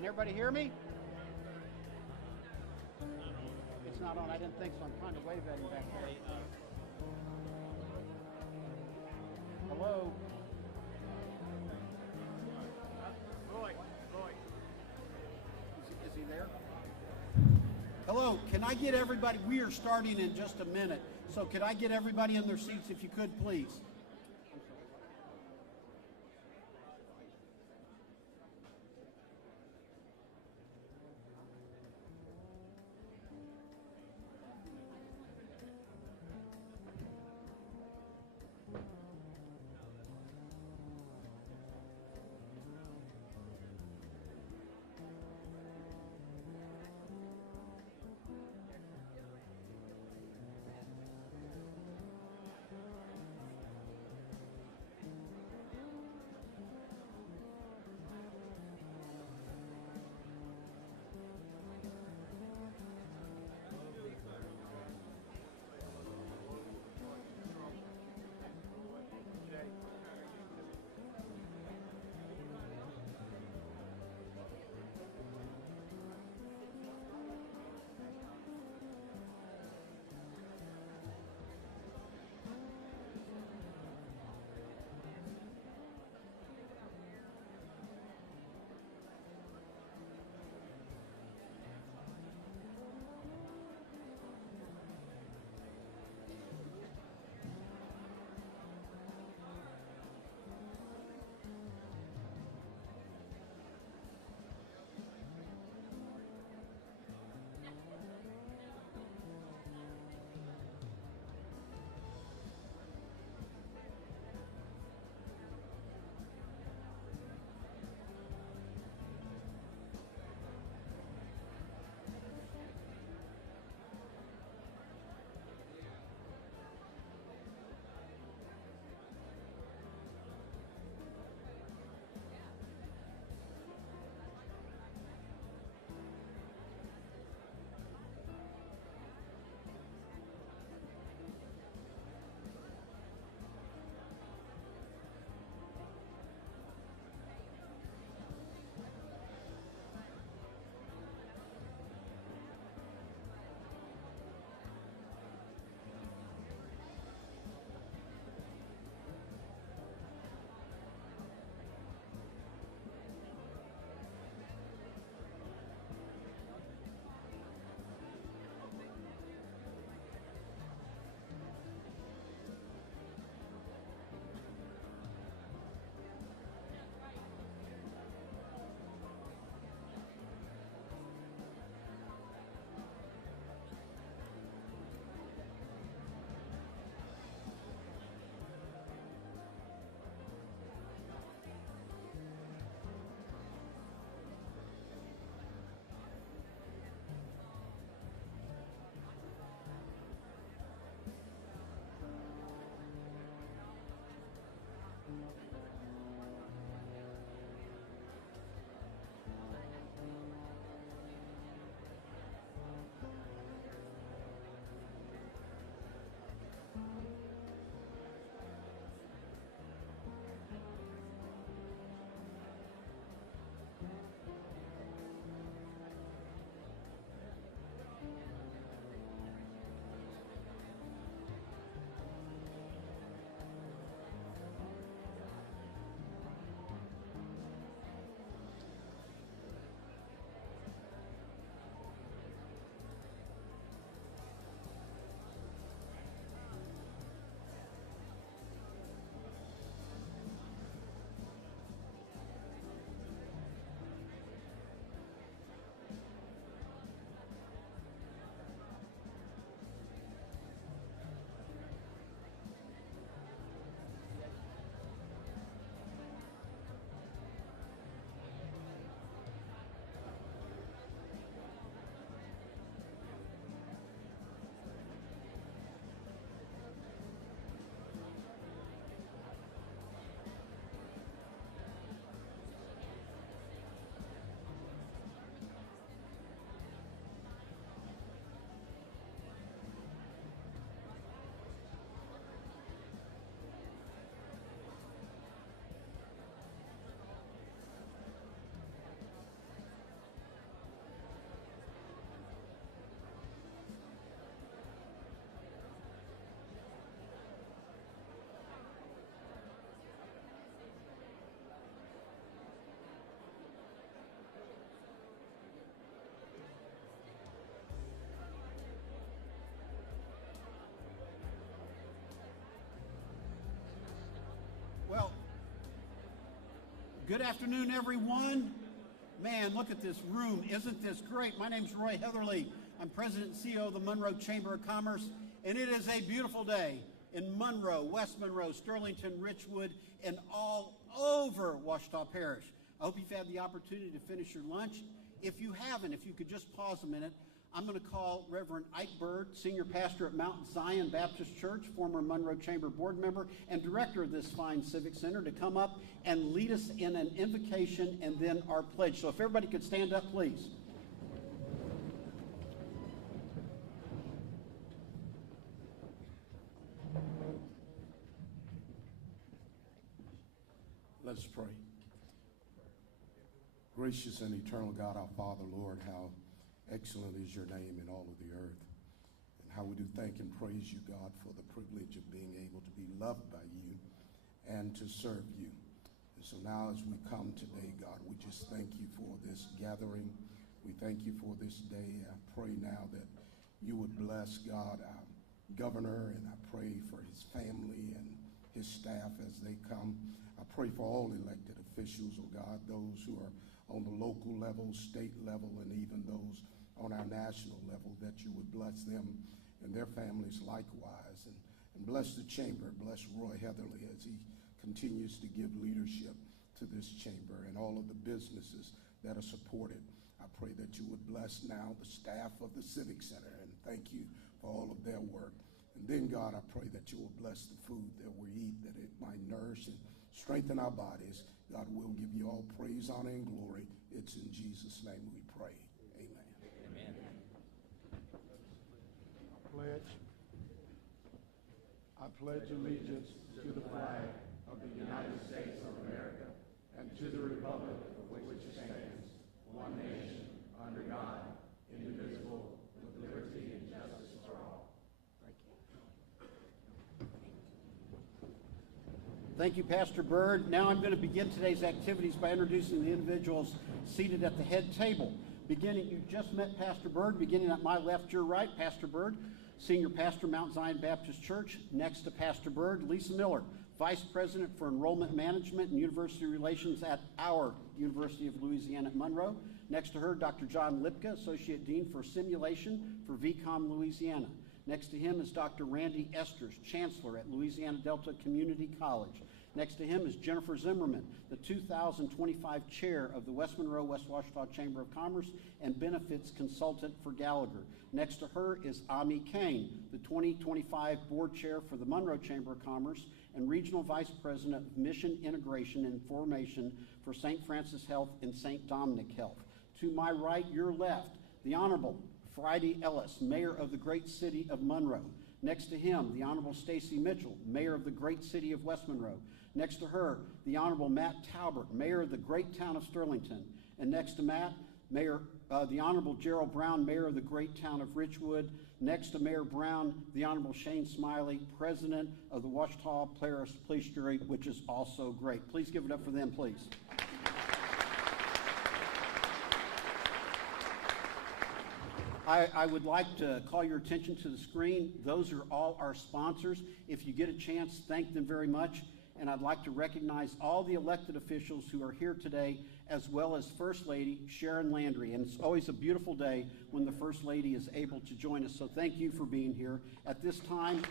Can everybody hear me? It's not on. I didn't think so. I'm trying to wave at him back there. Hello? Roy. Is he there? Hello, can I get everybody, we are starting in just a minute, so could I get everybody in their seats if you could, please? Good afternoon, everyone. Man, look at this room. Isn't this great? My name's Roy Heatherly. I'm President and CEO of the Monroe Chamber of Commerce, and it is a beautiful day in Monroe, West Monroe, Sterlington, Richwood, and all over Ouachita Parish. I hope you've had the opportunity to finish your lunch. If you haven't, if you could just pause a minute, I'm going to call Reverend Ike Bird, Senior Pastor at Mount Zion Baptist Church, former Monroe Chamber Board member and Director of this fine Civic Center, to come up and lead us in an invocation and then our pledge. So if everybody could stand up, please. Let's pray. Gracious and eternal God, our Father, Lord, how excellent is your name in all of the earth. And how we do thank and praise you, God, for the privilege of being able to be loved by you and to serve you. And so now as we come today, God, we just thank you for this gathering. We thank you for this day. I pray now that you would bless, God, our governor, and I pray for his family and his staff as they come. I pray for all elected officials, oh God, those who are on the local level, state level, and even those on our national level, that you would bless them and their families likewise. And bless the chamber, bless Roy Heatherly as he continues to give leadership to this chamber and all of the businesses that are supported. I pray that you would bless now the staff of the Civic Center, and thank you for all of their work. And then, God, I pray that you will bless the food that we eat, that it might nourish and strengthen our bodies. God, we'll give you all praise, honor, and glory. It's in Jesus' name we pray. Amen. Amen. Pledge. I pledge allegiance to the flag of the United States of America and to the republic for which it stands, one nation, under God, indivisible, with liberty and justice for all. Thank you. Thank you, Pastor Bird. Now I'm going to begin today's activities by introducing the individuals seated at the head table. You just met Pastor Bird. Beginning at my left, your right, Pastor Bird, Senior Pastor, Mount Zion Baptist Church. Next to Pastor Bird, Lisa Miller, Vice President for Enrollment Management and University Relations at our University of Louisiana at Monroe. Next to her, Dr. John Lipka, Associate Dean for Simulation for VCOM Louisiana. Next to him is Dr. Randy Esters, Chancellor at Louisiana Delta Community College. Next to him is Jennifer Zimmerman, the 2025 Chair of the West Monroe, West Ouachita Chamber of Commerce and Benefits Consultant for Gallagher. Next to her is Ami Kane, the 2025 Board Chair for the Monroe Chamber of Commerce and Regional Vice President of Mission Integration and Formation for St. Francis Health and St. Dominic Health. To my right, your left, the Honorable Friday Ellis, Mayor of the great city of Monroe. Next to him, the Honorable Stacy Mitchell, Mayor of the great city of West Monroe. Next to her, the Honorable Matt Talbert, Mayor of the great town of Sterlington. And next to Matt, the Honorable Gerald Brown, Mayor of the great town of Richwood. Next to Mayor Brown, the Honorable Shane Smiley, President of the Ouachita Parish Police Jury, which is also great. Please give it up for them, please. I would like to call your attention to the screen. Those are all our sponsors. If you get a chance, thank them very much. And I'd like to recognize all the elected officials who are here today, as well as First Lady Sharon Landry. And it's always a beautiful day when the First Lady is able to join us. So thank you for being here. At this time,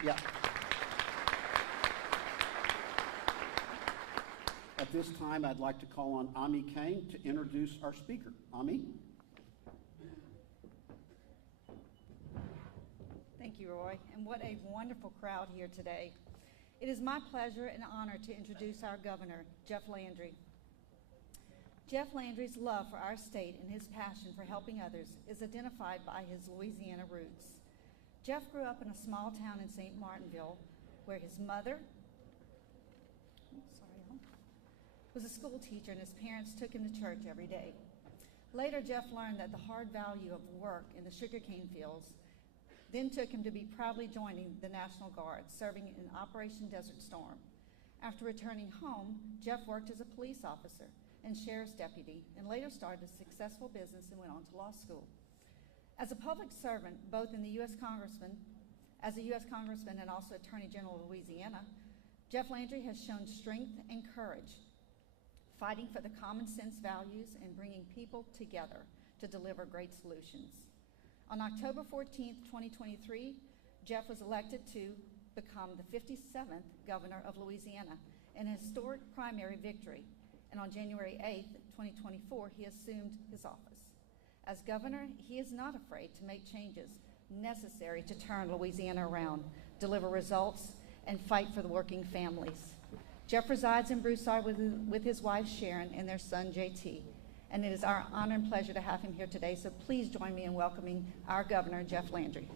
At this time, I'd like to call on Ami Kane to introduce our speaker. Ami? Thank you, Roy, and what a wonderful crowd here today. It is my pleasure and honor to introduce our governor, Jeff Landry. Jeff Landry's love for our state and his passion for helping others is identified by his Louisiana roots. Jeff grew up in a small town in St. Martinville where his mother was a school teacher and his parents took him to church every day. Later, Jeff learned that the hard value of work in the sugarcane fields then took him to be proudly joining the National Guard, serving in Operation Desert Storm. After returning home, Jeff worked as a police officer and sheriff's deputy, and later started a successful business and went on to law school. As a public servant, both in the U.S. Congressman, as a U.S. Congressman and also Attorney General of Louisiana, Jeff Landry has shown strength and courage, fighting for the common sense values and bringing people together to deliver great solutions. On October 14th, 2023, Jeff was elected to become the 57th governor of Louisiana, an historic primary victory. And on January 8th, 2024, he assumed his office. As governor, he is not afraid to make changes necessary to turn Louisiana around, deliver results, and fight for the working families. Jeff resides in Broussard with his wife Sharon and their son JT, and it is our honor and pleasure to have him here today, so please join me in welcoming our governor, Jeff Landry.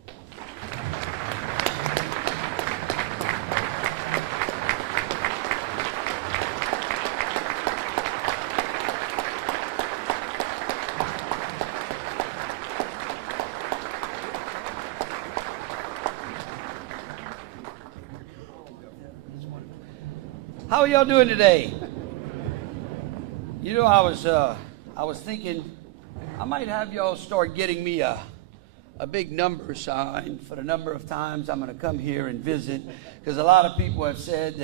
How are y'all doing today? You know, I was thinking I might have y'all start getting me a big number sign for the number of times I'm going to come here and visit, because a lot of people have said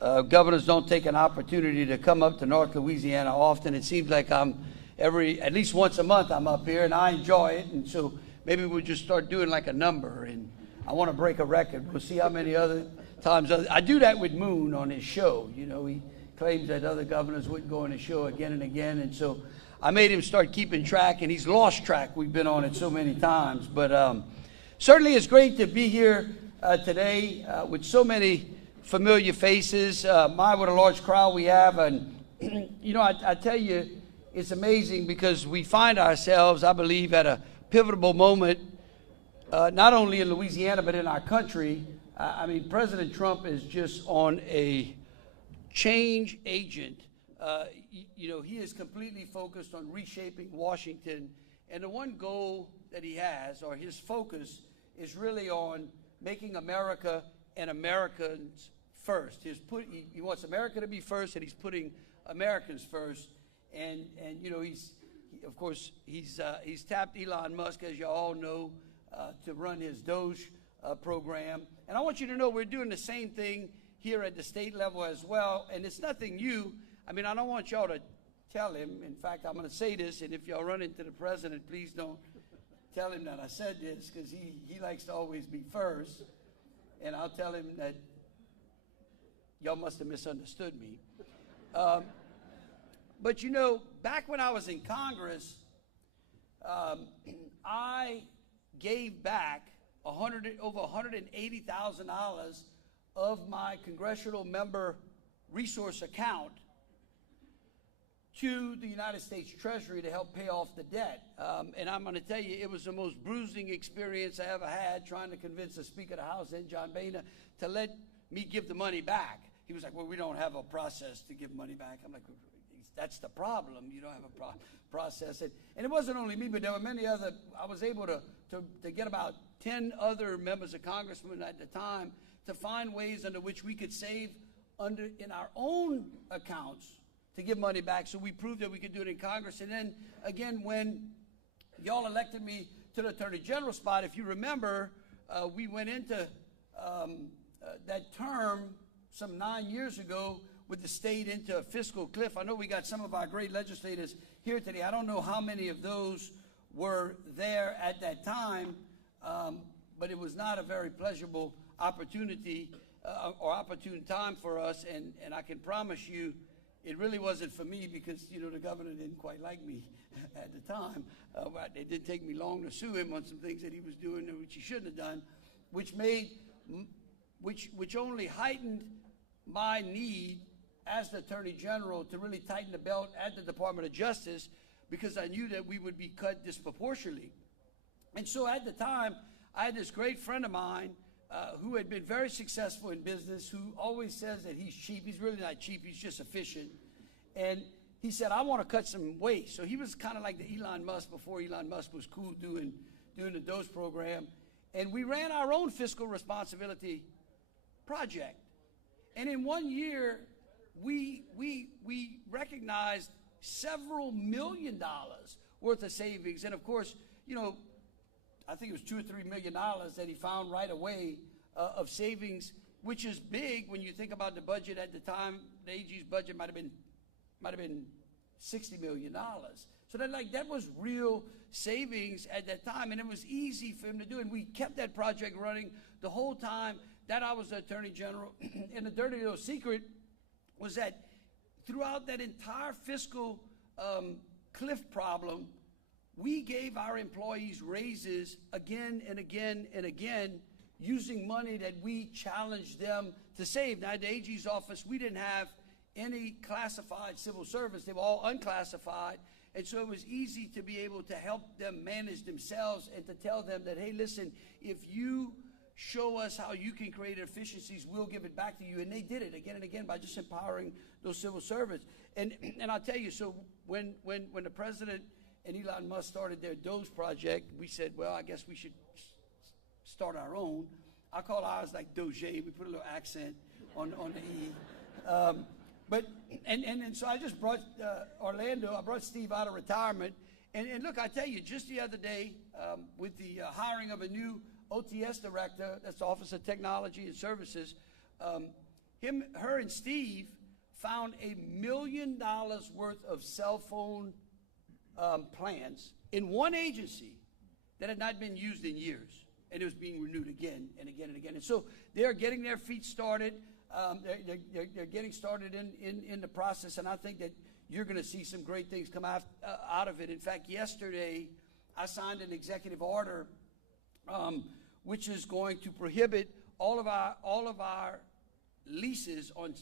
that governors don't take an opportunity to come up to North Louisiana often. It seems like at least once a month I'm up here, and I enjoy it, and so maybe we'll just start doing like a number, and I want to break a record. We'll see how many other times. I do that with Moon on his show. You know, he claims that other governors wouldn't go on his show again and again, and so I made him start keeping track, and he's lost track. We've been on it so many times, but certainly it's great to be here today with so many familiar faces. What a large crowd we have, and you know, I tell you, it's amazing because we find ourselves, I believe, at a pivotal moment, not only in Louisiana but in our country. I mean, President Trump is just on a change agent. You know, he is completely focused on reshaping Washington, and the one goal that he has, or his focus, is really on making America and Americans first. He wants America to be first, and he's putting Americans first. And you know, of course he's tapped Elon Musk, as you all know, to run his Doge program. And I want you to know we're doing the same thing here at the state level as well, and it's nothing new. I mean, I don't want y'all to tell him. In fact, I'm going to say this, and if y'all run into the president, please don't tell him that I said this, because he likes to always be first, and I'll tell him that y'all must have misunderstood me. But you know, back when I was in Congress, I gave back over $180,000 of my congressional member resource account to the United States Treasury to help pay off the debt. And I'm going to tell you, it was the most bruising experience I ever had, trying to convince the Speaker of the House, then John Boehner, to let me give the money back. He was like, well, we don't have a process to give money back. I'm like, that's the problem. You don't have a process. And it wasn't only me, but there were many other. I was able to get about 10 other members of Congressmen at the time to find ways under which we could save in our own accounts to give money back. So we proved that we could do it in Congress. And then again, when y'all elected me to the Attorney General spot, if you remember, we went into that term some 9 years ago with the state into a fiscal cliff. I know we got some of our great legislators here today. I don't know how many of those were there at that time, but it was not a very pleasurable opportunity or opportune time for us, and I can promise you it really wasn't for me, because you know, the governor didn't quite like me at the time. It didn't take me long to sue him on some things that he was doing which he shouldn't have done, which only heightened my need as the Attorney General to really tighten the belt at the Department of Justice, because I knew that we would be cut disproportionately. And so at the time, I had this great friend of mine who had been very successful in business, who always says that he's cheap. He's really not cheap. He's just efficient. And he said, I want to cut some waste. So he was kind of like the Elon Musk before Elon Musk was cool doing the Doge program. And we ran our own fiscal responsibility project. And in 1 year, we recognized several $1 million worth of savings. And of course, you know, I think it was $2 or $3 million that he found right away of savings, which is big when you think about the budget at the time. The AG's budget might have been might have been $60 million. So that was real savings at that time, and it was easy for him to do. And we kept that project running the whole time that I was the Attorney General. And the dirty little secret was that throughout that entire fiscal cliff problem, we gave our employees raises again and again and again, using money that we challenged them to save. Now, at the AG's office, we didn't have any classified civil service. They were all unclassified. And so it was easy to be able to help them manage themselves and to tell them that, hey, listen, if you show us how you can create efficiencies, we'll give it back to you. And they did it again and again by just empowering those civil servants. And I'll tell you, so when the president and Elon Musk started their Doge project, we said, well, I guess we should start our own. I call ours like Doge. We put a little accent on the E. And so I just brought Orlando, I brought Steve out of retirement. And look, I tell you, just the other day, with the hiring of a new OTS director, that's the Office of Technology and Services, her and Steve found $1 million worth of cell phone plans in one agency that had not been used in years. And it was being renewed again and again and again. And so they're getting their feet started. They're getting started in the process, and I think that you're going to see some great things come out of it. In fact, yesterday I signed an executive order which is going to prohibit all of our leases on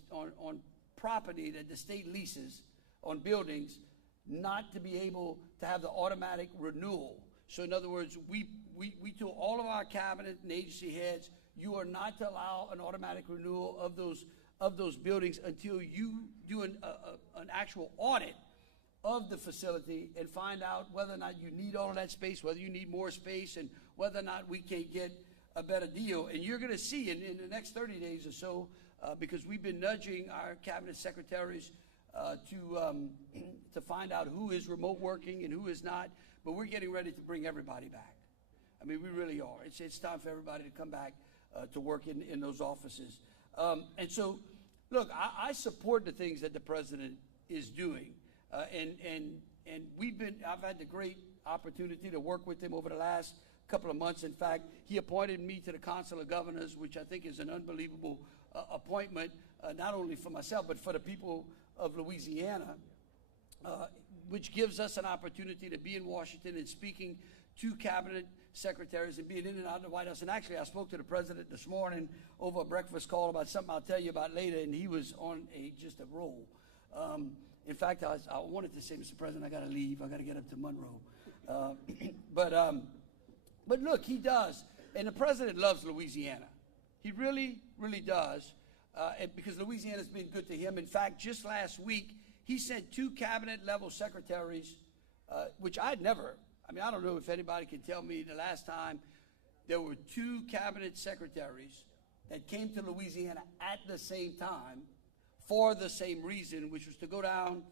property that the state leases on buildings not to be able to have the automatic renewal. So in other words, we told all of our cabinet and agency heads, you are not to allow an automatic renewal of those buildings until you do an actual audit of the facility and find out whether or not you need all of that space, whether you need more space, and whether or not we can get a better deal. And you're going to see in the next 30 days or so, because we've been nudging our cabinet secretaries to find out who is remote working and who is not, but we're getting ready to bring everybody back. I mean, we really are. It's time for everybody to come back to work in those offices. And so, look, I support the things that the president is doing. And I've had the great opportunity to work with him over the last couple of months. In fact, he appointed me to the Council of Governors, which I think is an unbelievable appointment, not only for myself, but for the people of Louisiana, which gives us an opportunity to be in Washington and speaking to cabinet secretaries and being in and out of the White House. And actually, I spoke to the president this morning over a breakfast call about something I'll tell you about later, and he was on just a roll. In fact, I wanted to say, Mr. President, I got to leave. I got to get up to Monroe. But look, he does. And the president loves Louisiana. He really, really does, because Louisiana's been good to him. In fact, just last week, he sent 2 cabinet-level secretaries, which I'd never, I don't know if anybody can tell me the last time there were 2 cabinet secretaries that came to Louisiana at the same time for the same reason, which was to go down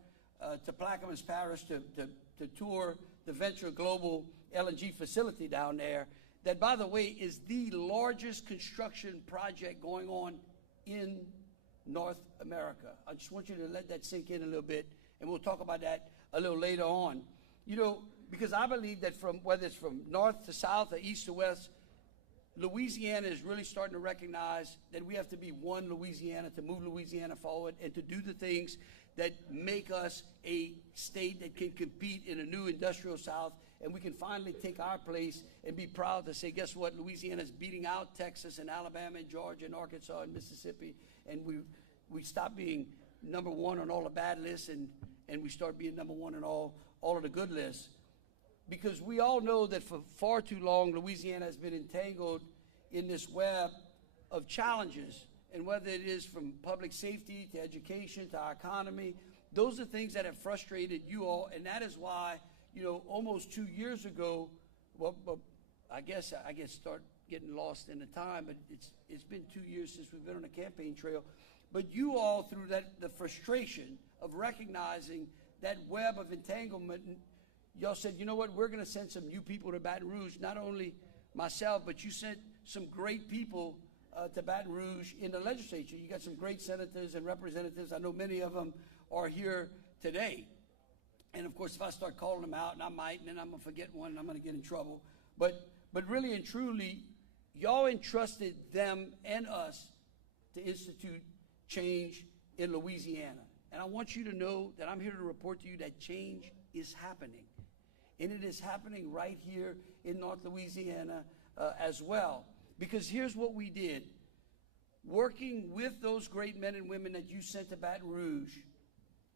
to Plaquemines Parish to tour the Venture Global LNG facility down there, that, by the way, is the largest construction project going on in North America. I just want you to let that sink in a little bit, and we'll talk about that a little later on. You know, because I believe that whether it's from north to south or east to west, Louisiana is really starting to recognize that we have to be one Louisiana to move Louisiana forward and to do the things that make us a state that can compete in a new industrial South, and we can finally take our place and be proud to say, guess what, Louisiana's beating out Texas and Alabama and Georgia and Arkansas and Mississippi, and we stop being number one on all the bad lists and we start being number one on all of the good lists. Because we all know that for far too long, Louisiana has been entangled in this web of challenges. And whether it is from public safety to education to our economy, those are things that have frustrated you all. And that is why, you know, almost 2 years ago, well I guess start getting lost in the time, but it's been 2 years since we've been on the campaign trail. But you all, through the frustration of recognizing that web of entanglement, y'all said, you know what, we're going to send some new people to Baton Rouge. Not only myself, but you sent some great people to Baton Rouge in the legislature. You got some great senators and representatives. I know many of them are here today. And of course, if I start calling them out, and I might, and then I'm going to forget one, and I'm going to get in trouble. But really and truly, y'all entrusted them and us to institute change in Louisiana. And I want you to know that I'm here to report to you that change is happening. And it is happening right here in North Louisiana as well. Because here's what we did. Working with those great men and women that you sent to Baton Rouge,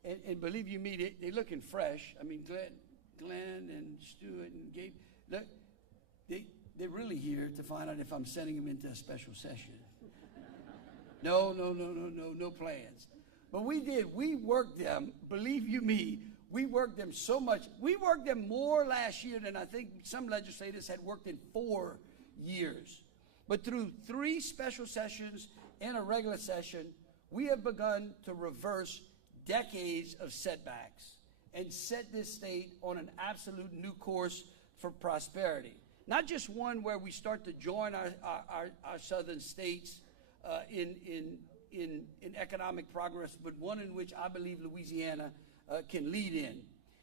and believe you me, they're looking fresh. I mean, Glenn and Stuart and Gabe, look, they're really here to find out if I'm sending them into a special session. No plans. But we did. We worked them, believe you me, we worked them so much. We worked them more last year than I think some legislators had worked in 4 years. But through 3 special sessions and a regular session, we have begun to reverse decades of setbacks and set this state on an absolute new course for prosperity. Not just one where we start to join our southern states in economic progress, but one in which I believe Louisiana can lead in.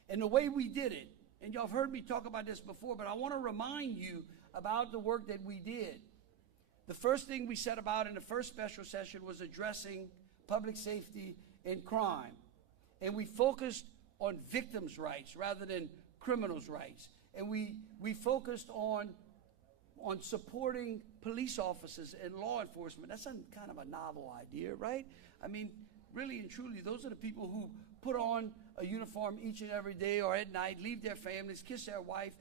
And the way we did it, and y'all have heard me talk about this before, but I want to remind you about the work that we did. The first thing we set about in the first special session was addressing public safety and crime. And we focused on victims' rights rather than criminals' rights. And we focused on supporting police officers and law enforcement. That's kind of a novel idea, right? I mean, really and truly, those are the people who put on a uniform each and every day or at night, leave their families, kiss their wife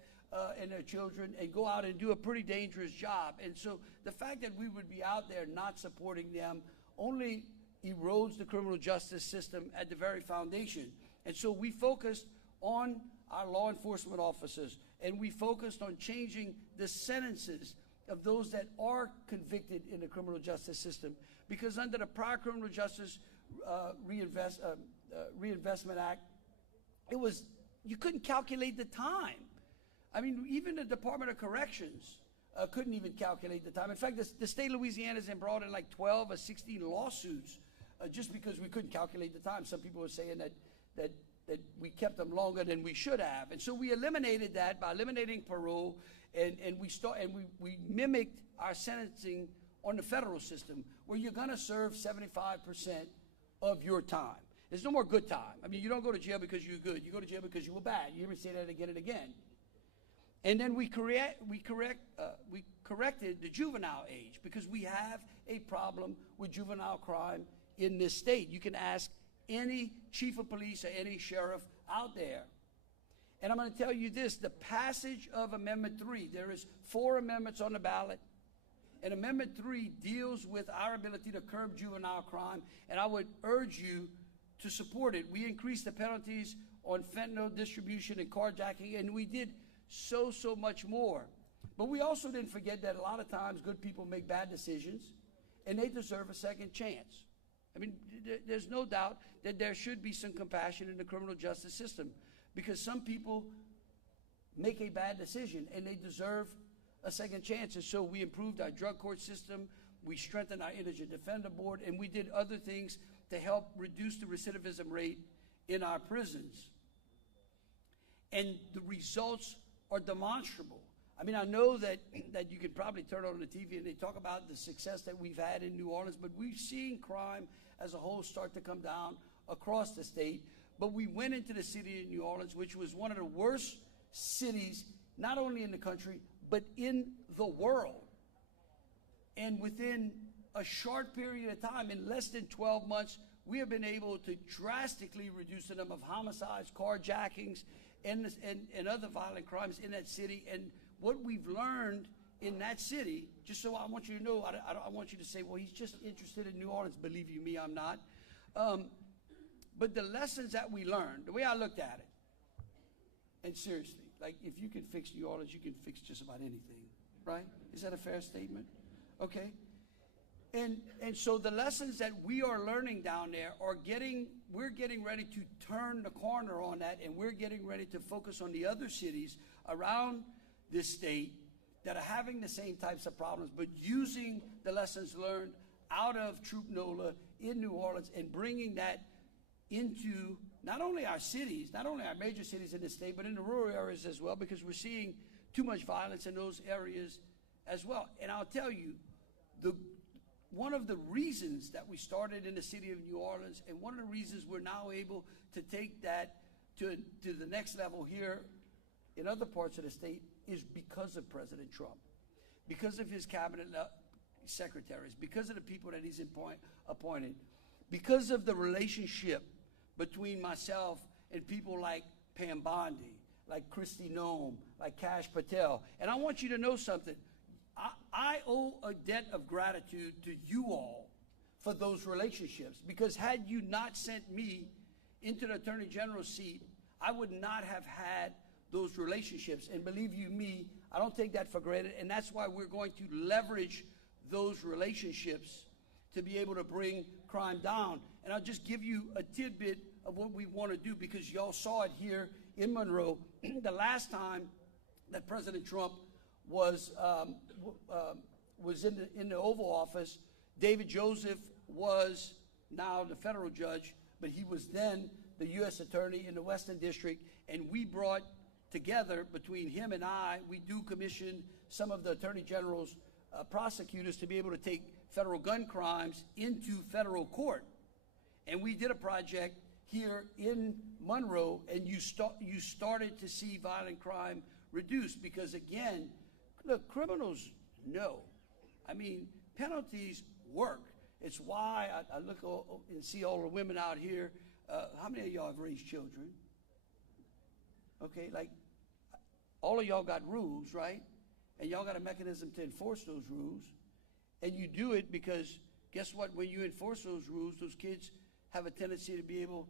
and their children, and go out and do a pretty dangerous job. And so the fact that we would be out there not supporting them only erodes the criminal justice system at the very foundation. And so we focused on our law enforcement officers, and we focused on changing the sentences of those that are convicted in the criminal justice system. Because under the prior Criminal Justice Reinvestment Act, you couldn't calculate the time. I mean, even the Department of Corrections couldn't even calculate the time. In fact, the state of Louisiana has been brought in like 12 or 16 lawsuits just because we couldn't calculate the time. Some people were saying that we kept them longer than we should have. And so we eliminated that by eliminating parole, and we mimicked our sentencing on the federal system, where you're going to serve 75% of your time. There's no more good time. I mean, you don't go to jail because you're good. You go to jail because you were bad. You hear me say that again and again. And then we corrected the juvenile age, because we have a problem with juvenile crime in this state. You can ask any chief of police or any sheriff out there. And I'm going to tell you this, the passage of Amendment 3, there is 4 amendments on the ballot, and Amendment 3 deals with our ability to curb juvenile crime, and I would urge you to support it. We increased the penalties on fentanyl distribution and carjacking, and we did so much more. But we also didn't forget that a lot of times good people make bad decisions, and they deserve a second chance. I mean, there's no doubt that there should be some compassion in the criminal justice system, because some people make a bad decision and they deserve a second chance. And so we improved our drug court system, we strengthened our indigent defender board, and we did other things to help reduce the recidivism rate in our prisons. And the results are demonstrable. I mean, I know that you can probably turn on the TV and they talk about the success that we've had in New Orleans, but we've seen crime as a whole start to come down across the state. But we went into the city of New Orleans, which was one of the worst cities, not only in the country, but in the world. And within a short period of time, in less than 12 months, we have been able to drastically reduce the number of homicides, carjackings, and other violent crimes in that city. And what we've learned in that city, just so I want you to know, I want you to say, well, he's just interested in New Orleans. Believe you me, I'm not. But the lessons that we learned, the way I looked at it, and seriously, like if you can fix New Orleans, you can fix just about anything, right? Is that a fair statement? Okay. And so the lessons that we are learning down there we're getting ready to turn the corner on that, and we're getting ready to focus on the other cities around this state that are having the same types of problems, but using the lessons learned out of Troop NOLA in New Orleans and bringing that into not only our cities, not only our major cities in the state, but in the rural areas as well, because we're seeing too much violence in those areas as well. And I'll tell you, one of the reasons that we started in the city of New Orleans, and one of the reasons we're now able to take that to the next level here in other parts of the state, is because of President Trump, because of his cabinet secretaries, because of the people that he's appointed, because of the relationship between myself and people like Pam Bondi, like Kristi Noem, like Kash Patel. And I want you to know something. I owe a debt of gratitude to you all for those relationships, because had you not sent me into the Attorney General's seat, I would not have had those relationships. And believe you me, I don't take that for granted, and that's why we're going to leverage those relationships to be able to bring crime down. And I'll just give you a tidbit of what we want to do, because y'all saw it here in Monroe. The last time that President Trump was in the Oval Office, David Joseph was now the federal judge, but he was then the U.S. Attorney in the Western District, and we brought together, between him and I, we do commission some of the Attorney General's prosecutors to be able to take federal gun crimes into federal court. And we did a project here in Monroe, and you started to see violent crime reduced, because again, look, criminals know. I mean, penalties work. It's why I look and see all the women out here. How many of y'all have raised children? Okay, like, all of y'all got rules, right? And y'all got a mechanism to enforce those rules. And you do it because, guess what? When you enforce those rules, those kids have a tendency to be able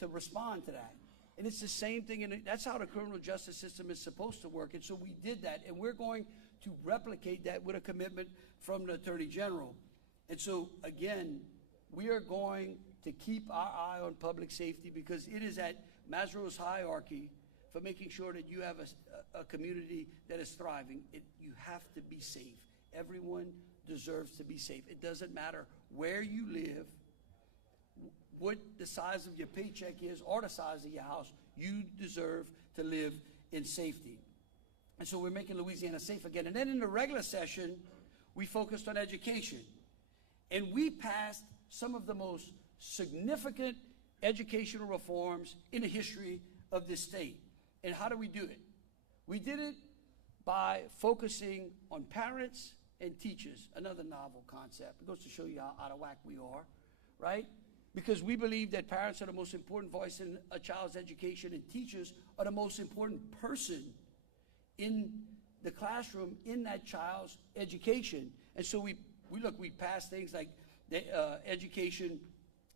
to respond to that. And it's the same thing, and that's how the criminal justice system is supposed to work. And so we did that, and we're going to replicate that with a commitment from the Attorney General. And so, again, we are going to keep our eye on public safety, because it is at Maslow's hierarchy for making sure that you have a community that is thriving. You have to be safe. Everyone deserves to be safe. It doesn't matter where you live, what the size of your paycheck is, or the size of your house. You deserve to live in safety. And so we're making Louisiana safe again. And then in the regular session, we focused on education. And we passed some of the most significant educational reforms in the history of this state. And how do we do it? We did it by focusing on parents and teachers, another novel concept. It goes to show you how out of whack we are, right? Because we believe that parents are the most important voice in a child's education, and teachers are the most important person in the classroom in that child's education. And so we passed things like the education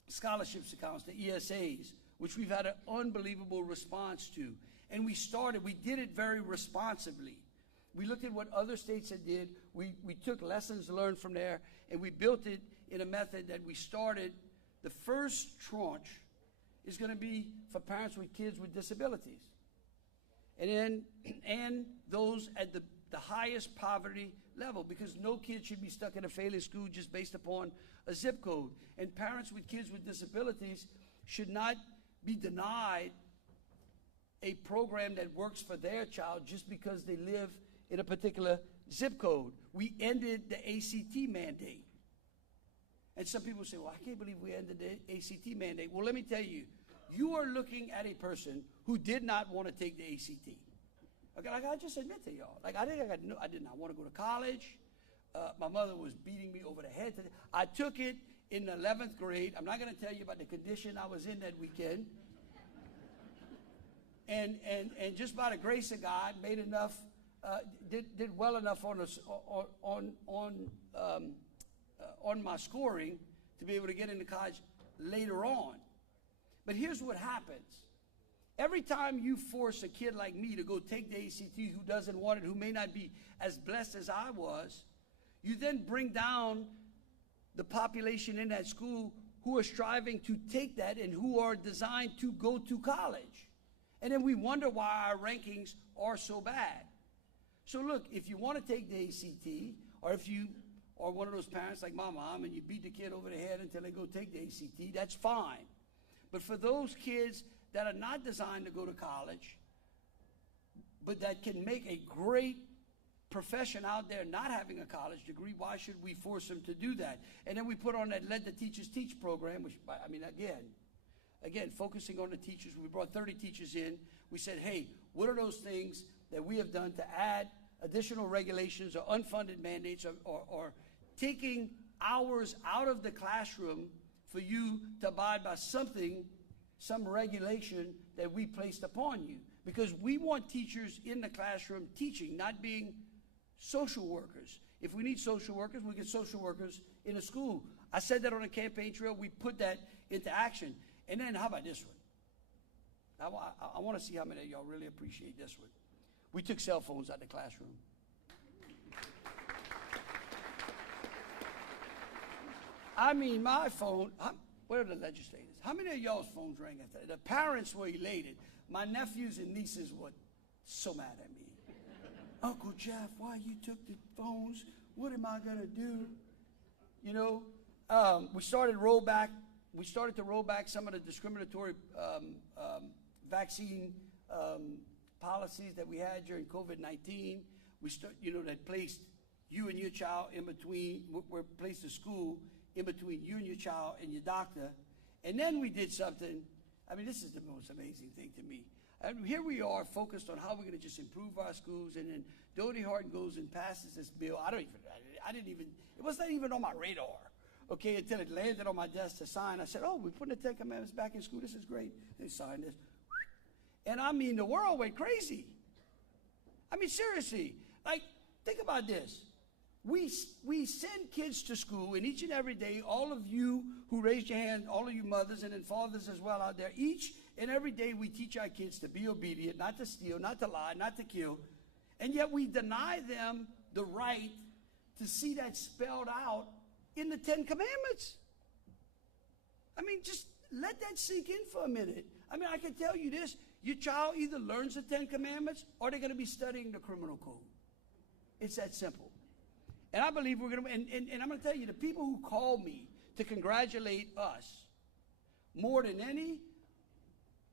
scholarships accounts, the ESAs, which we've had an unbelievable response to. And we did it very responsibly. We looked at what other states had did. We took lessons learned from there, and we built it in a method that we started. The first tranche is going to be for parents with kids with disabilities, and those at the highest poverty level, because no kid should be stuck in a failing school just based upon a zip code. And parents with kids with disabilities should not be denied a program that works for their child just because they live in a particular zip code. We ended the ACT mandate. And some people say, well, I can't believe we ended the ACT mandate. Well, let me tell you, you are looking at a person who did not want to take the ACT. Okay, like I just admit to y'all, like I did not want to go to college. My mother was beating me over the head. I took it in the 11th grade. I'm not going to tell you about the condition I was in that weekend. And just by the grace of God, made enough, did well enough on my scoring to be able to get into college later on. But here's what happens. Every time you force a kid like me to go take the ACT who doesn't want it, who may not be as blessed as I was, you then bring down the population in that school who are striving to take that and who are designed to go to college. And then we wonder why our rankings are so bad. So look, if you want to take the ACT, or if you are one of those parents like my mom and you beat the kid over the head until they go take the ACT, that's fine. But for those kids that are not designed to go to college, but that can make a great profession out there not having a college degree, why should we force them to do that? And then we put on that Let the Teachers Teach program, which, I mean, again, focusing on the teachers. We brought 30 teachers in. We said, hey, what are those things that we have done to add additional regulations or unfunded mandates or taking hours out of the classroom for you to abide by something, some regulation that we placed upon you? Because we want teachers in the classroom teaching, not being social workers. If we need social workers, we get social workers in a school. I said that on a campaign trail. We put that into action. And then how about this one? I want to see how many of y'all really appreciate this one. We took cell phones out of the classroom. I mean, my phone, where are the legislators? How many of y'all's phones rang after that? The parents were elated. My nephews and nieces were so mad at me. Uncle Jeff, why you took the phones? What am I going to do? You know, we started to roll back some of the discriminatory vaccine policies that we had during COVID-19. That placed you and your child in between, placed the school in between you and your child and your doctor. And then we did something. I mean, this is the most amazing thing to me. And here we are focused on how we're going to just improve our schools, and then Dodie Horton goes and passes this bill. It was not even on my radar, okay, until it landed on my desk to sign. I said, oh, we're putting the 10 Commandments back in school. This is great. They signed this. And I mean, the world went crazy. I mean, seriously, like, think about this. We send kids to school, and each and every day, all of you who raised your hand, all of you mothers and then fathers as well out there, each and every day we teach our kids to be obedient, not to steal, not to lie, not to kill, and yet we deny them the right to see that spelled out in the 10 Commandments. I mean, just let that sink in for a minute. I mean, I can tell you this. Your child either learns the 10 Commandments or they're going to be studying the criminal code. It's that simple. And I believe we're going to, and I'm going to tell you, the people who call me to congratulate us more than any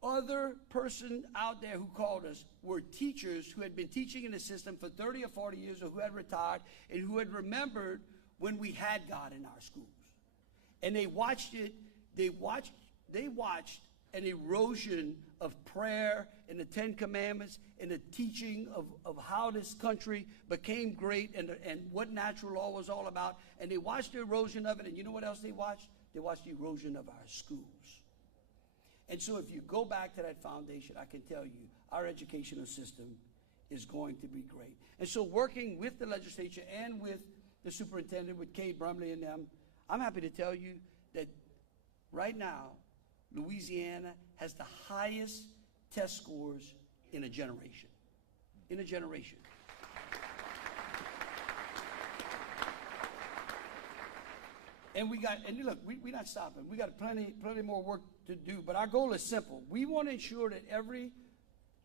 other person out there who called us were teachers who had been teaching in the system for 30 or 40 years, or who had retired and who had remembered when we had God in our schools. And they watched an erosion of prayer and the 10 Commandments and the teaching of how this country became great and what natural law was all about. And they watched the erosion of it. And you know what else they watched? They watched the erosion of our schools. And so if you go back to that foundation, I can tell you our educational system is going to be great. And so working with the legislature and with the superintendent, with Kate Brumley and them, I'm happy to tell you that right now, Louisiana has the highest test scores in a generation. In a generation. And look, we're not stopping. We got plenty more work to do, but our goal is simple. We want to ensure that every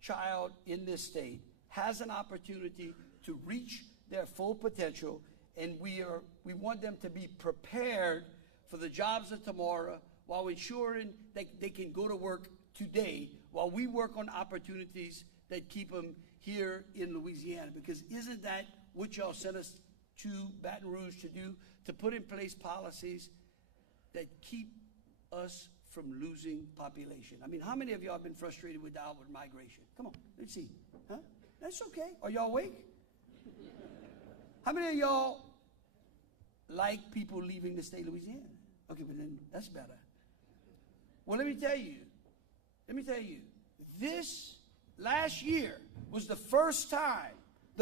child in this state has an opportunity to reach their full potential, and we want them to be prepared for the jobs of tomorrow, while ensuring that they can go to work today, while we work on opportunities that keep them here in Louisiana. Because isn't that what y'all sent us to Baton Rouge to do? To put in place policies that keep us from losing population. I mean, how many of y'all have been frustrated with downward migration? Come on, let's see. Huh? That's okay. Are y'all awake? How many of y'all like people leaving the state of Louisiana? Okay, but then that's better. Well, let me tell you, this last year was the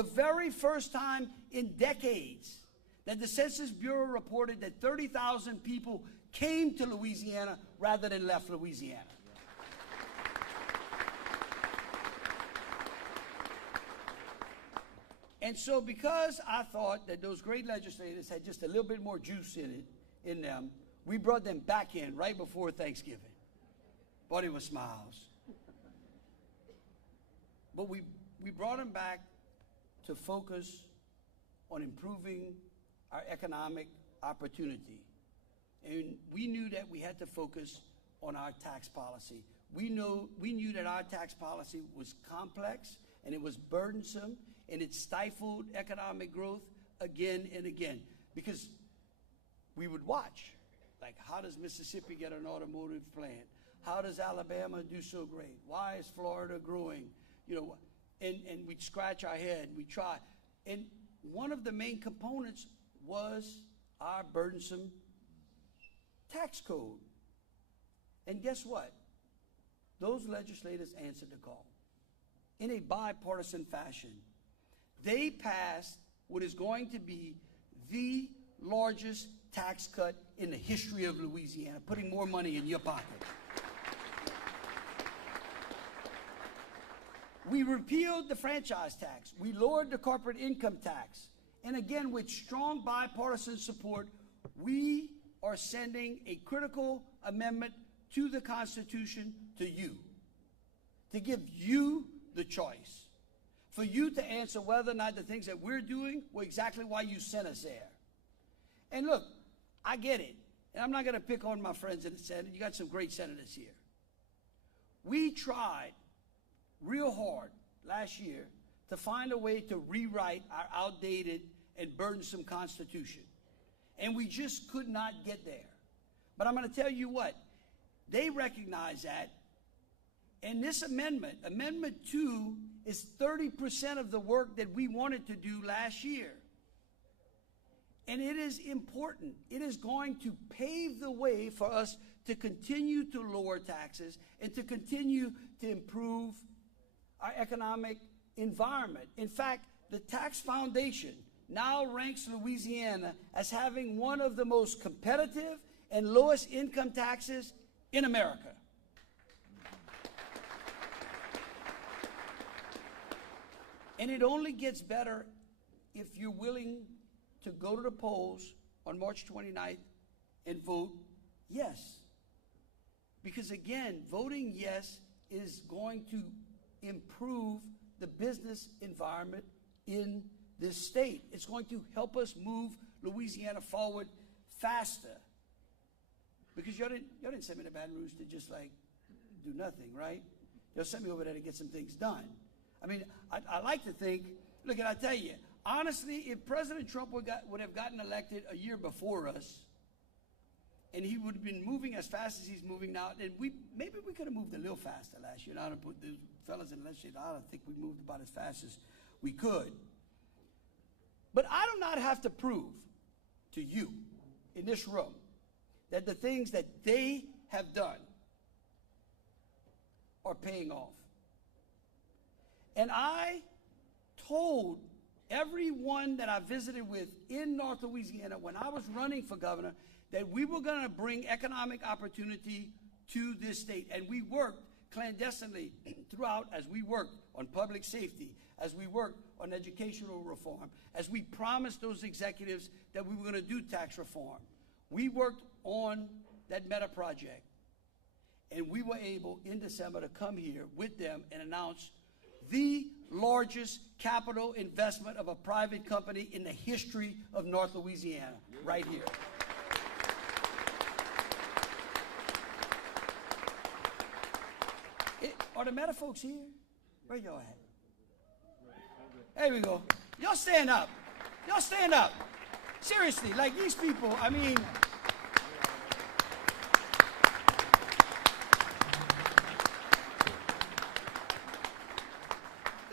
very first time in decades that the Census Bureau reported that 30,000 people came to Louisiana rather than left Louisiana. And so because I thought that those great legislators had just a little bit more juice in them, we brought them back in right before Thanksgiving. But it was smiles. But we brought them back to focus on improving our economic opportunity. And we knew that we had to focus on our tax policy. We knew that our tax policy was complex and it was burdensome and it stifled economic growth again and again, because we would watch, like, how does Mississippi get an automotive plant? How does Alabama do so great? Why is Florida growing? You know, and we'd scratch our head, we try. And one of the main components was our burdensome tax code. And guess what? Those legislators answered the call in a bipartisan fashion. They passed what is going to be the largest tax cut in the history of Louisiana, putting more money in your pocket. We repealed the franchise tax. We lowered the corporate income tax. And again, with strong bipartisan support, we are sending a critical amendment to the Constitution to you, to give you the choice, for you to answer whether or not the things that we're doing were exactly why you sent us there. And look, I get it. And I'm not going to pick on my friends in the Senate. You got some great senators here. We tried real hard last year to find a way to rewrite our outdated and burdensome Constitution. And we just could not get there. But I'm going to tell you what, they recognize that. And this amendment, Amendment 2, is 30% of the work that we wanted to do last year. And it is important. It is going to pave the way for us to continue to lower taxes and to continue to improve our economic environment. In fact, the Tax Foundation now ranks Louisiana as having one of the most competitive and lowest income taxes in America. And it only gets better if you're willing to go to the polls on March 29th and vote yes. Because again, voting yes is going to improve the business environment in this state. It's going to help us move Louisiana forward faster. Because y'all didn't send me to Baton Rouge to just like do nothing, right? Y'all sent me over there to get some things done. I mean, I like to think, look, and I tell you, honestly, if President Trump would have gotten elected a year before us, and he would have been moving as fast as he's moving now, then maybe we could have moved a little faster last year. Now to put the fellas in the legislature, I don't think we moved about as fast as we could. But I do not have to prove to you in this room that the things that they have done are paying off. And I told everyone that I visited with in North Louisiana when I was running for governor that we were going to bring economic opportunity to this state. And we worked clandestinely throughout, as we worked on public safety, as we worked on educational reform, as we promised those executives that we were going to do tax reform. We worked on that meta project. And we were able in December to come here with them and announce the largest capital investment of a private company in the history of North Louisiana, right here. Are the Meta folks here? Where y'all at? There we go. Y'all stand up. Y'all stand up. Seriously, like these people, I mean,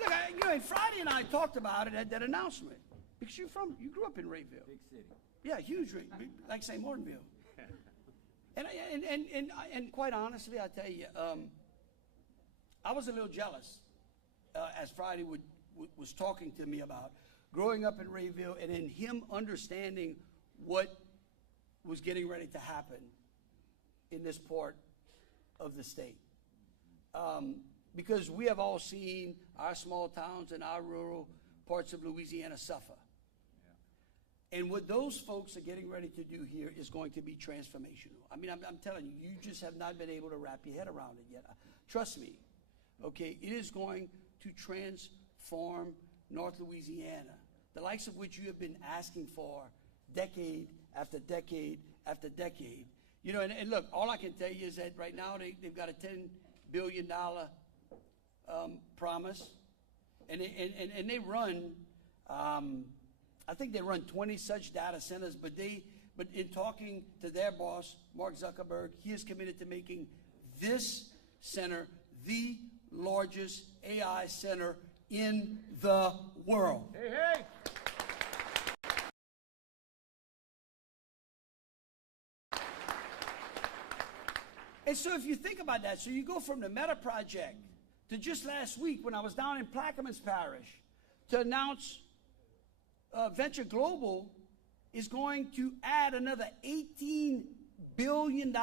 look, Friday and I talked about it at that announcement, because you grew up in Rayville. Big city. Yeah, huge, like St. Martinville. And quite honestly, I tell you, I was a little jealous as Friday was talking to me about growing up in Rayville and in him understanding what was getting ready to happen in this part of the state. Because we have all seen our small towns and our rural parts of Louisiana suffer. Yeah. And what those folks are getting ready to do here is going to be transformational. I mean, I'm telling you, you just have not been able to wrap your head around it yet. Trust me, okay? It is going to transform North Louisiana, the likes of which you have been asking for decade after decade after decade. You know, and look, all I can tell you is that right now they've got a $10 billion promise. And they run, I think they run 20 such data centers, but in talking to their boss, Mark Zuckerberg, he is committed to making this center the largest AI center in the world. Hey, hey! And so if you think about that, so you go from the Meta project to just last week when I was down in Plaquemines Parish to announce Venture Global is going to add another $18 billion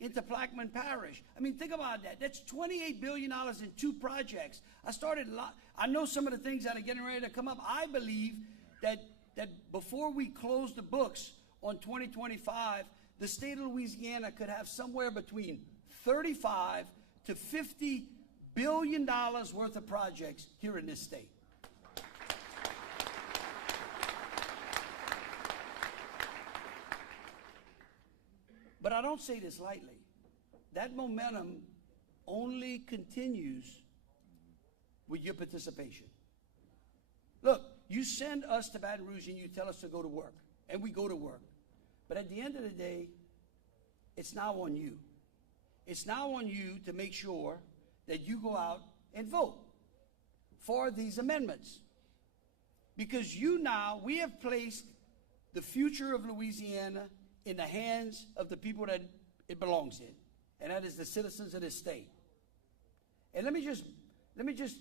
into Plaquemines Parish. I mean, think about that. That's $28 billion in 2 projects. I know some of the things that are getting ready to come up. I believe that before we close the books on 2025, the state of Louisiana could have somewhere between $35 to $50 billion worth of projects here in this state. But I don't say this lightly. That momentum only continues with your participation. Look, you send us to Baton Rouge and you tell us to go to work, and we go to work. But at the end of the day, it's now on you. It's now on you to make sure that you go out and vote for these amendments. Because we have placed the future of Louisiana in the hands of the people that it belongs in, and that is the citizens of this state. And let me just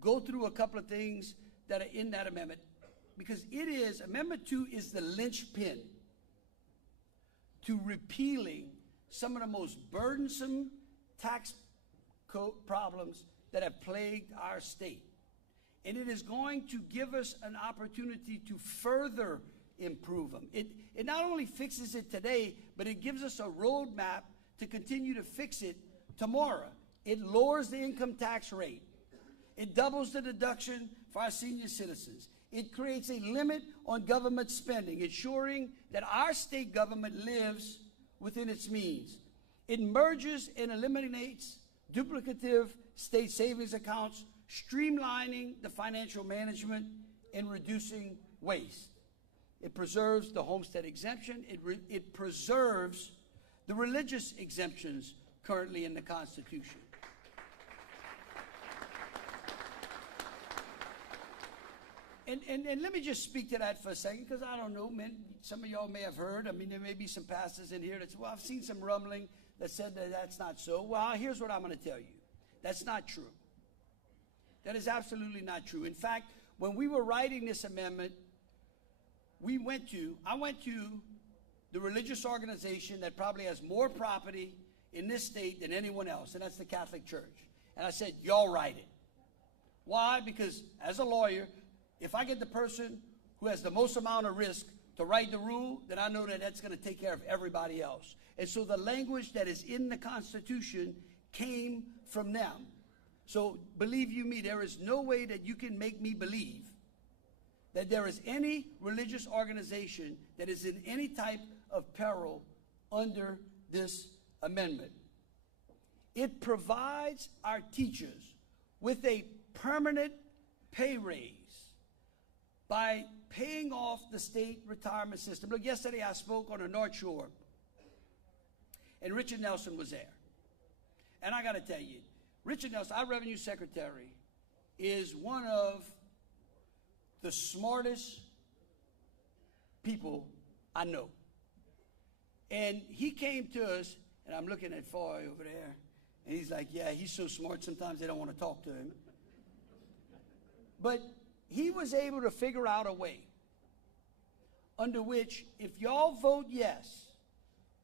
go through a couple of things that are in that amendment, because Amendment 2 is the linchpin to repealing some of the most burdensome tax code problems that have plagued our state. And it is going to give us an opportunity to further improve them. It not only fixes it today, but it gives us a roadmap to continue to fix it tomorrow. It lowers the income tax rate. It doubles the deduction for our senior citizens. It creates a limit on government spending, ensuring that our state government lives within its means. It merges and eliminates duplicative state savings accounts, streamlining the financial management and reducing waste. It preserves the homestead exemption. It preserves the religious exemptions currently in the Constitution. And let me just speak to that for a second, because I don't know, man, some of y'all may have heard. I mean, there may be some pastors in here that say, well, I've seen some rumbling that said that that's not so. Well, here's what I'm going to tell you. That's not true. That is absolutely not true. In fact, when we were writing this amendment, I went to the religious organization that probably has more property in this state than anyone else, and that's the Catholic Church. And I said, y'all write it. Why? Because as a lawyer, if I get the person who has the most amount of risk to write the rule, then I know that that's going to take care of everybody else. And so the language that is in the Constitution came from them. So believe you me, there is no way that you can make me believe that there is any religious organization that is in any type of peril under this amendment. It provides our teachers with a permanent pay raise by paying off the state retirement system. Look, yesterday I spoke on the North Shore, and Richard Nelson was there. And I got to tell you, Richard Nelson, our revenue secretary, is one of the smartest people I know. And he came to us, and I'm looking at Foy over there, and he's like, yeah, he's so smart, sometimes they don't want to talk to him. But he was able to figure out a way under which, if y'all vote yes,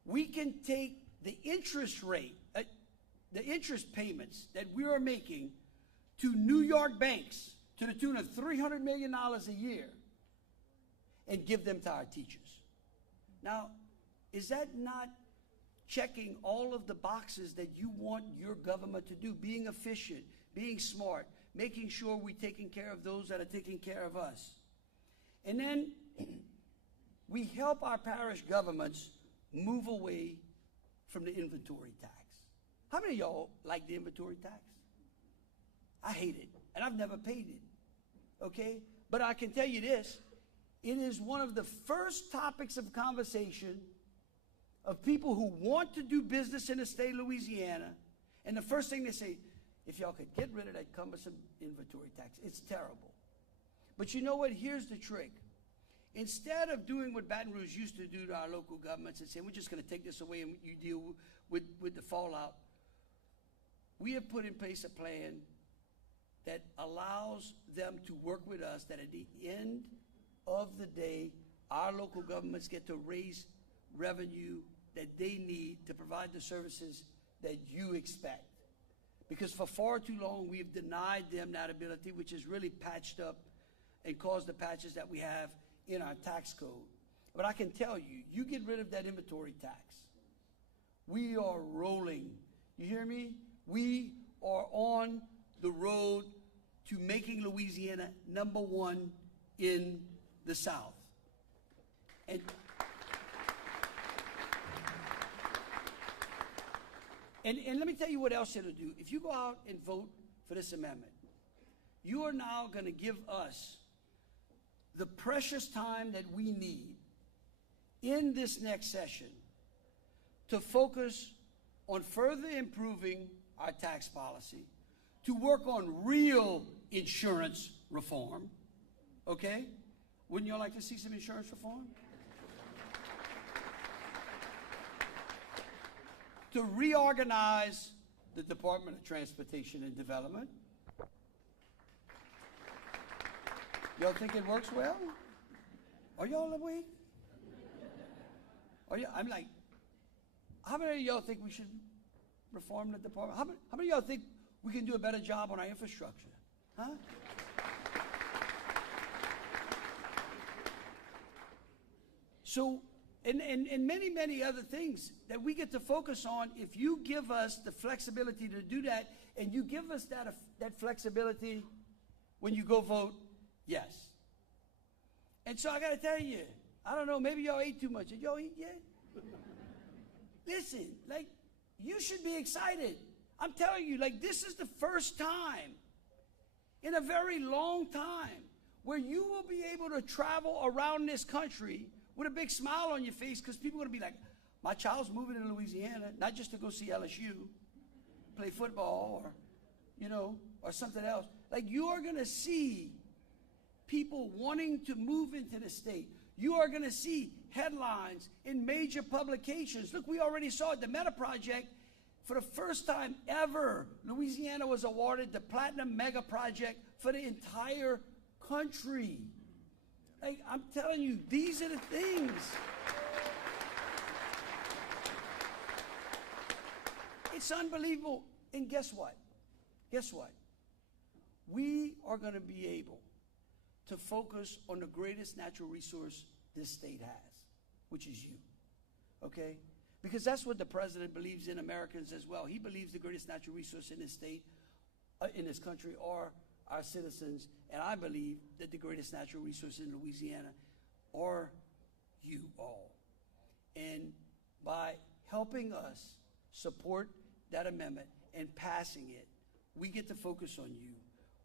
we can take the interest rate, the interest payments that we are making to New York banks to the tune of $300 million a year and give them to our teachers. Now, is that not checking all of the boxes that you want your government to do? Being efficient, being smart, making sure we're taking care of those that are taking care of us. And then we help our parish governments move away from the inventory tax. How many of y'all like the inventory tax? I hate it, and I've never paid it, okay? But I can tell you this, it is one of the first topics of conversation of people who want to do business in the state of Louisiana, and the first thing they say, if y'all could get rid of that cumbersome inventory tax, it's terrible. But you know what? Here's the trick. Instead of doing what Baton Rouge used to do to our local governments and saying, we're just going to take this away and you deal with the fallout, we have put in place a plan that allows them to work with us, that at the end of the day, our local governments get to raise revenue that they need to provide the services that you expect. Because for far too long, we've denied them that ability, which has really patched up and caused the patches that we have in our tax code. But I can tell you, you get rid of that inventory tax, we are rolling. You hear me? We are on the road to making Louisiana #1 in the South. And let me tell you what else it'll do. If you go out and vote for this amendment, you are now going to give us the precious time that we need in this next session to focus on further improving our tax policy, to work on real insurance reform, okay? Wouldn't y'all like to see some insurance reform? To reorganize the Department of Transportation and Development. Y'all think it works well? Are y'all awake? I'm like, how many of y'all think we should reform the department? How many of y'all think we can do a better job on our infrastructure? Huh? So, and many, many other things that we get to focus on if you give us the flexibility to do that, and you give us that flexibility when you go vote yes. And so I got to tell you, I don't know, maybe y'all ate too much. Did y'all eat yet? Listen, like, you should be excited. I'm telling you, like, this is the first time in a very long time where you will be able to travel around this country with a big smile on your face, because people are going to be like, my child's moving to Louisiana, not just to go see LSU, play football, or, you know, or something else. Like, you are going to see people wanting to move into the state. You are going to see headlines in major publications. Look, we already saw it. The Meta Project, for the first time ever, Louisiana was awarded the Platinum Mega Project for the entire country. Like, I'm telling you, these are the things. It's unbelievable. And guess what? Guess what? We are going to be able to focus on the greatest natural resource this state has, which is you, okay? Because that's what the president believes in Americans as well. He believes the greatest natural resource in this state, in this country, are our citizens, and I believe that the greatest natural resource in Louisiana are you all. And by helping us support that amendment and passing it, we get to focus on you.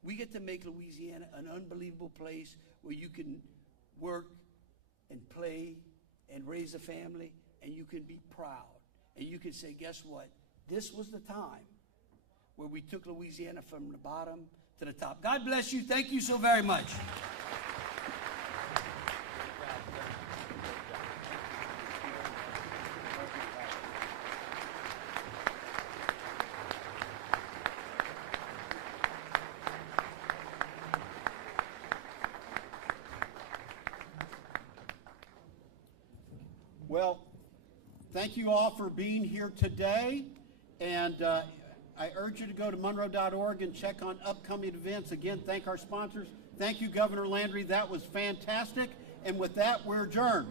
We get to make Louisiana an unbelievable place where you can work and play and raise a family, and you can be proud. And you can say, guess what? This was the time where we took Louisiana from the bottom to the top. God bless you. Thank you so very much. Well, thank you all for being here today, and I urge you to go to monroe.org and check on upcoming events. Again, thank our sponsors. Thank you, Governor Landry. That was fantastic. And with that, we're adjourned.